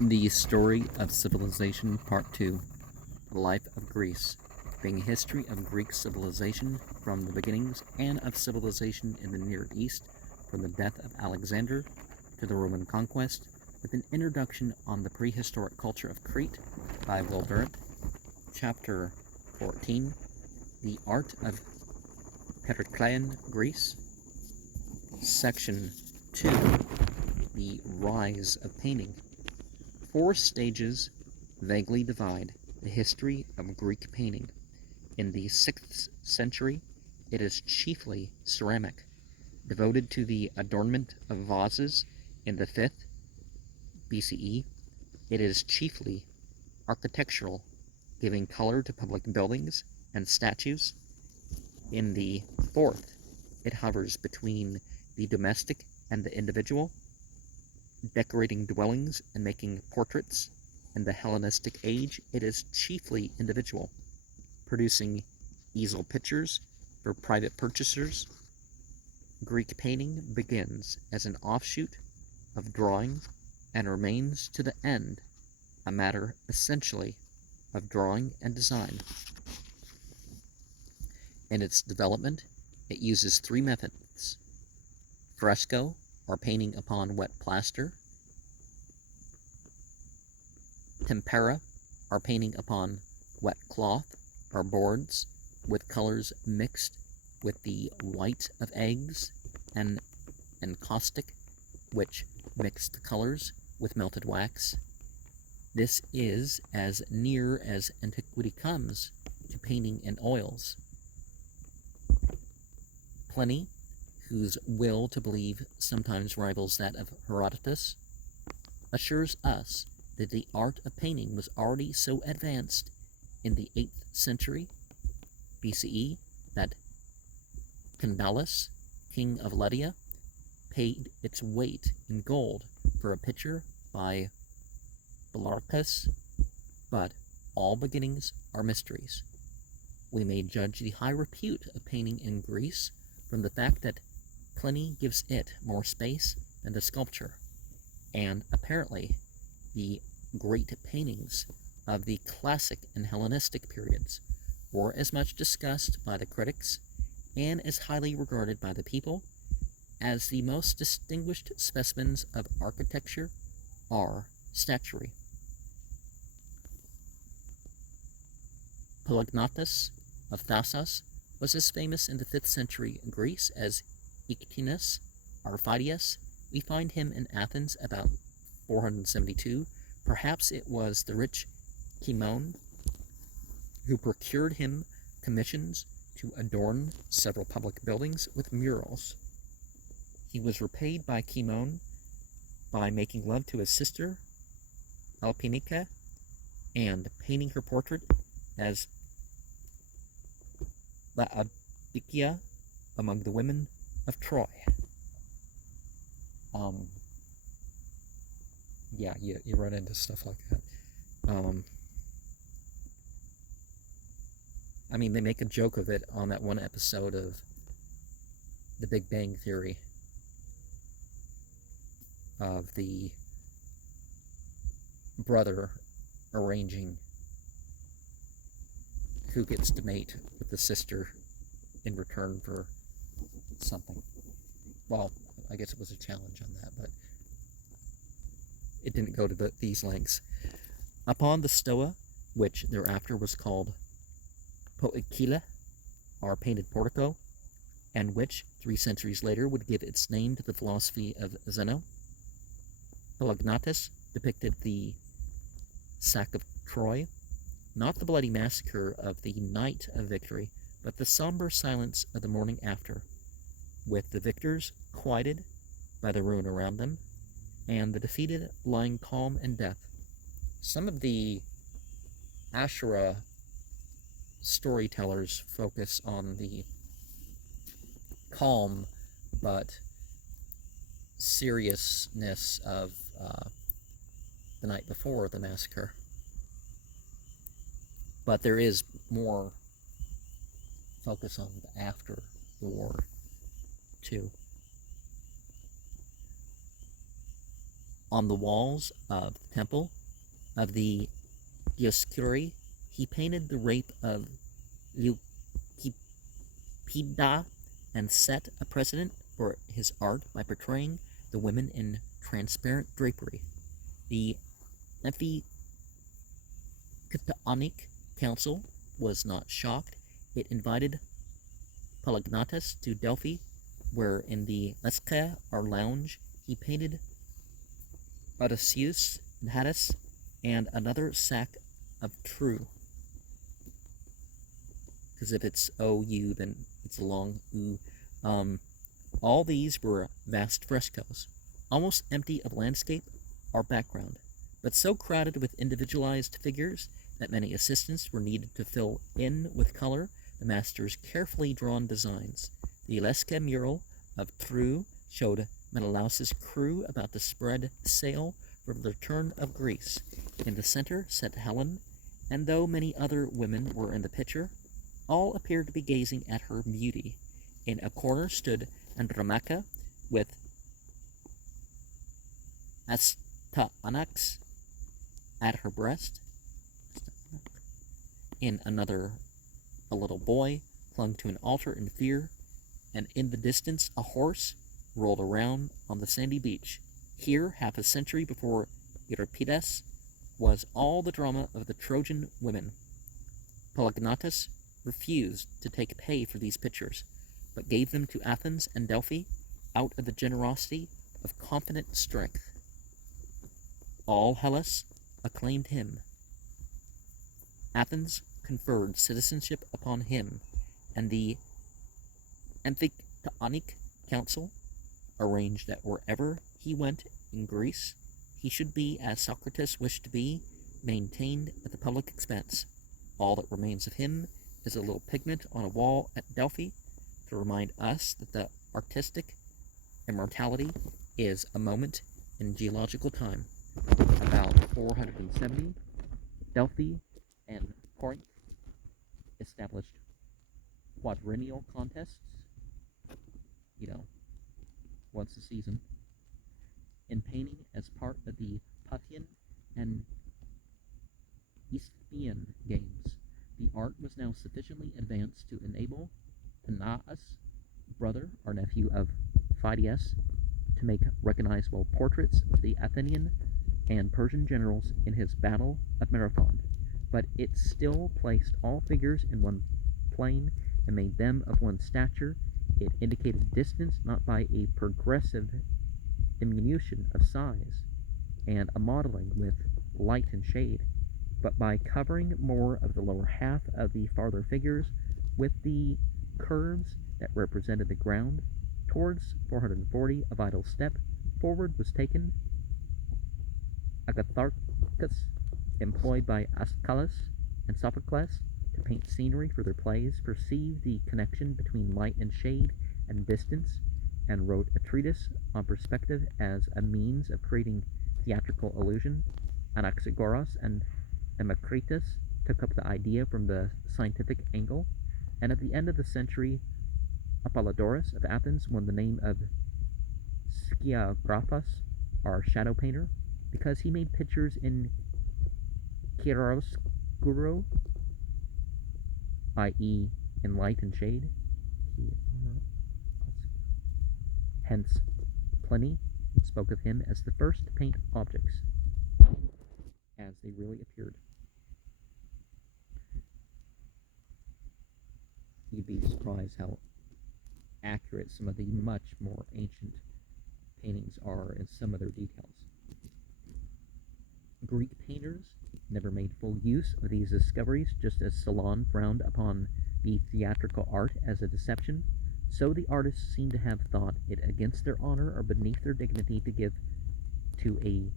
The Story of Civilization, Part 2. The Life of Greece, being a history of Greek civilization from the beginnings and of civilization in the Near East from the death of Alexander to the Roman conquest, with an introduction on the prehistoric culture of Crete by Durant. Chapter 14. The Art of Periclean Greece. Section 2. The Rise of Painting. 4 stages vaguely divide the history of Greek painting. In the 6th century, it is chiefly ceramic, devoted to the adornment of vases. In the 5th BCE, it is chiefly architectural, giving color to public buildings and statues. In the 4th, it hovers between the domestic and the individual, decorating dwellings and making portraits. In the Hellenistic age, it is chiefly individual, producing easel pictures for private purchasers. Greek painting begins as an offshoot of drawing and remains to the end a matter essentially of drawing and design. In its development, it uses 3 methods: fresco, or painting upon wet plaster; tempera, or painting upon wet cloth or boards with colors mixed with the white of eggs; and encaustic, which mixed the colors with melted wax. This is as near as antiquity comes to painting in oils. Pliny, whose will to believe sometimes rivals that of Herodotus, assures us that the art of painting was already so advanced in the 8th century BCE that Candalus, king of Lydia, paid its weight in gold for a picture by Bellarchus. But all beginnings are mysteries. We may judge the high repute of painting in Greece from the fact that Pliny gives it more space than the sculpture, and apparently the great paintings of the classic and Hellenistic periods were as much discussed by the critics and as highly regarded by the people as the most distinguished specimens of architecture are statuary. Polygnotus of Thasos was as famous in the 5th century Greece as Ictinus or Phidias. We find him in Athens about 472. Perhaps it was the rich Cimon who procured him commissions to adorn several public buildings with murals. He was repaid by Cimon by making love to his sister Alpinica and painting her portrait as Laodicia among the women of Troy. Yeah, you run into stuff like that. I mean, they make a joke of it on that one episode of The Big Bang Theory, of the brother arranging who gets to mate with the sister in return for something. Well, I guess it was a challenge on that, but it didn't go to these lengths. Upon the Stoa, which thereafter was called Poikile, or painted portico, and which 3 centuries later would give its name to the philosophy of Zeno, Polygnotus depicted the sack of Troy, not the bloody massacre of the night of victory, but the somber silence of the morning after, with the victors quieted by the ruin around them, and the defeated lying calm in death. Some of the Ashura storytellers focus on the calm but seriousness of the night before the massacre. But there is more focus on the after the war, too. On the walls of the temple of the Dioscuri, he painted the rape of Leucippida and set a precedent for his art by portraying the women in transparent drapery. The Amphictyonic Council was not shocked. It invited Polygnotus to Delphi, where in the Lesca or lounge he painted Odysseus and Hades and another sack of true. Because if it's OU, then it's a long U. All these were vast frescoes, almost empty of landscape or background, but so crowded with individualized figures that many assistants were needed to fill in with color the master's carefully drawn designs. The Lesca mural of True showed Menelaus's crew about to spread sail for the return of Greece. In the center sat Helen, and though many other women were in the picture, all appeared to be gazing at her beauty. In a corner stood Andromache with Astyanax at her breast. In another, a little boy clung to an altar in fear, and in the distance a horse rolled around on the sandy beach. Here, half a century before Euripides, was all the drama of the Trojan women. Polygnotus refused to take pay for these pictures, but gave them to Athens and Delphi out of the generosity of confident strength. All Hellas acclaimed him. Athens conferred citizenship upon him, and the Amphictyonic Council arranged that wherever he went in Greece, he should be, as Socrates wished to be, maintained at the public expense. All that remains of him is a little pigment on a wall at Delphi to remind us that the artistic immortality is a moment in geological time. About 470, Delphi and Corinth established quadrennial contests, once a season, in painting as part of the Pathian and Isthmian games. The art was now sufficiently advanced to enable Penaeus, brother or nephew of Phidias, to make recognizable portraits of the Athenian and Persian generals in his battle of Marathon, but it still placed all figures in one plane and made them of one stature. It indicated distance not by a progressive diminution of size and a modeling with light and shade, but by covering more of the lower half of the farther figures with the curves that represented the ground. Towards 440, a vital step forward was taken. Agatharchus, employed by Aeschylus and Sophocles to paint scenery for their plays, perceived the connection between light and shade and distance, and wrote a treatise on perspective as a means of creating theatrical illusion. Anaxagoras and Democritus took up the idea from the scientific angle, and at the end of the century, Apollodorus of Athens won the name of Skiagraphos, or shadow painter, because he made pictures in chiaroscuro, i.e. in light and shade. Hence, Pliny spoke of him as the first to paint objects as they really appeared. You'd be surprised how accurate some of the much more ancient paintings are in some of their details. Greek painters never made full use of these discoveries, just as Solon frowned upon the theatrical art as a deception. So the artists seem to have thought it against their honor or beneath their dignity to give to a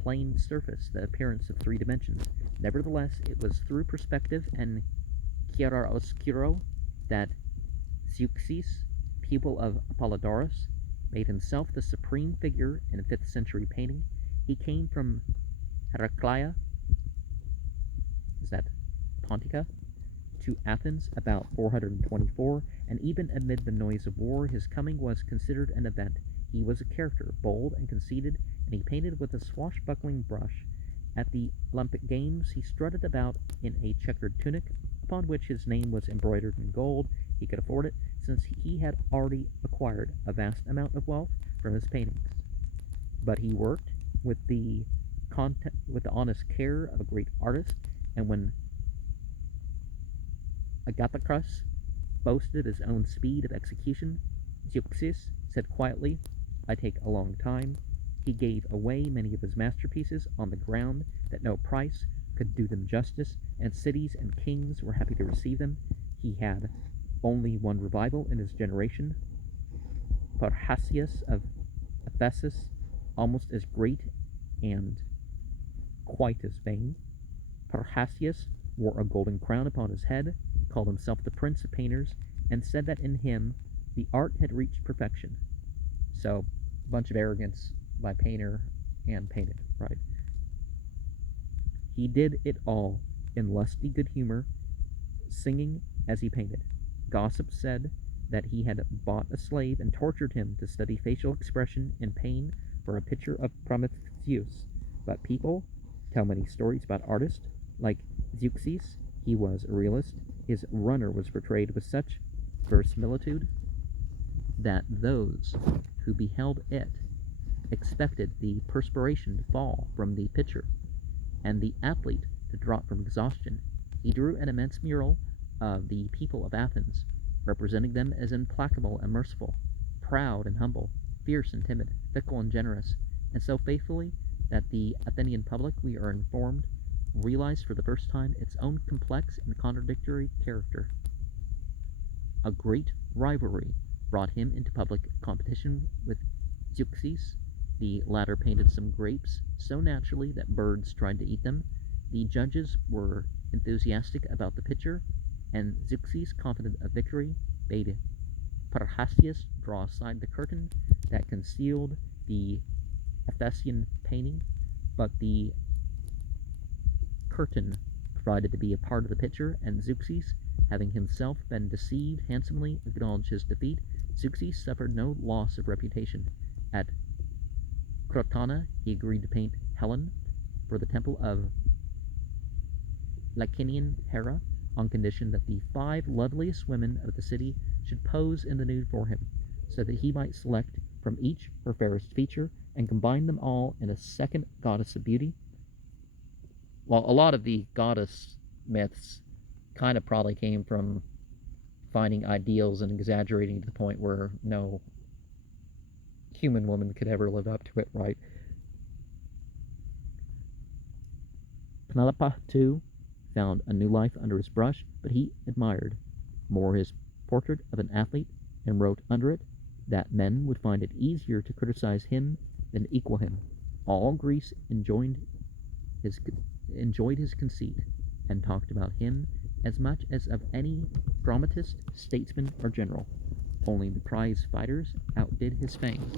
plane surface the appearance of three dimensions. Nevertheless, it was through perspective and chiaroscuro that Zeuxis, pupil of Apollodorus, made himself the supreme figure in a 5th century painting. He came from Heraclea, is that Pontica, to Athens about 424, and even amid the noise of war, his coming was considered an event. He was a character, bold and conceited, and he painted with a swashbuckling brush. At the Olympic Games, he strutted about in a checkered tunic, upon which his name was embroidered in gold. He could afford it, since he had already acquired a vast amount of wealth from his paintings. But he worked with the honest care of a great artist, and when Agathocles boasted of his own speed of execution, Zeuxis said quietly, "I take a long time." He gave away many of his masterpieces on the ground that no price could do them justice, and cities and kings were happy to receive them. He had only one rival in his generation, Parrhasius of Ephesus, almost as great and quite as vain. Parrhasius wore a golden crown upon his head, called himself the Prince of Painters, and said that in him the art had reached perfection. So, a bunch of arrogance by painter and painted, right? He did it all in lusty good humor, singing as he painted. Gossip said that he had bought a slave and tortured him to study facial expression in pain for a picture of Prometheus. But people tell many stories about artists. Like Zeuxis, he was a realist. His runner was portrayed with such verisimilitude that those who beheld it expected the perspiration to fall from the pitcher and the athlete to drop from exhaustion. He drew an immense mural of the people of Athens, representing them as implacable and merciful, proud and humble, fierce and timid, fickle and generous, and so faithfully that the Athenian public, we are informed, realized for the first time its own complex and contradictory character. A great rivalry brought him into public competition with Zeuxis. The latter painted some grapes so naturally that birds tried to eat them. The judges were enthusiastic about the picture, and Zeuxis, confident of victory, bade Parrhasius draw aside the curtain that concealed the Ephesian painting, but the curtain provided to be a part of the picture, and Zeuxis, having himself been deceived, handsomely acknowledged his defeat. Zeuxis suffered no loss of reputation. At Crotona, he agreed to paint Helen for the temple of Lacinian Hera, on condition that the 5 loveliest women of the city should pose in the nude for him, so that he might select from each her fairest feature and combine them all in a second goddess of beauty. Well, a lot of the goddess myths kind of probably came from finding ideals and exaggerating to the point where no human woman could ever live up to it, right? Penelope, too, found a new life under his brush, but he admired more his portrait of an athlete and wrote under it that men would find it easier to criticize him than equal him. All Greece enjoyed his conceit and talked about him as much as of any dramatist, statesman, or general. Only the prize fighters outdid his fame.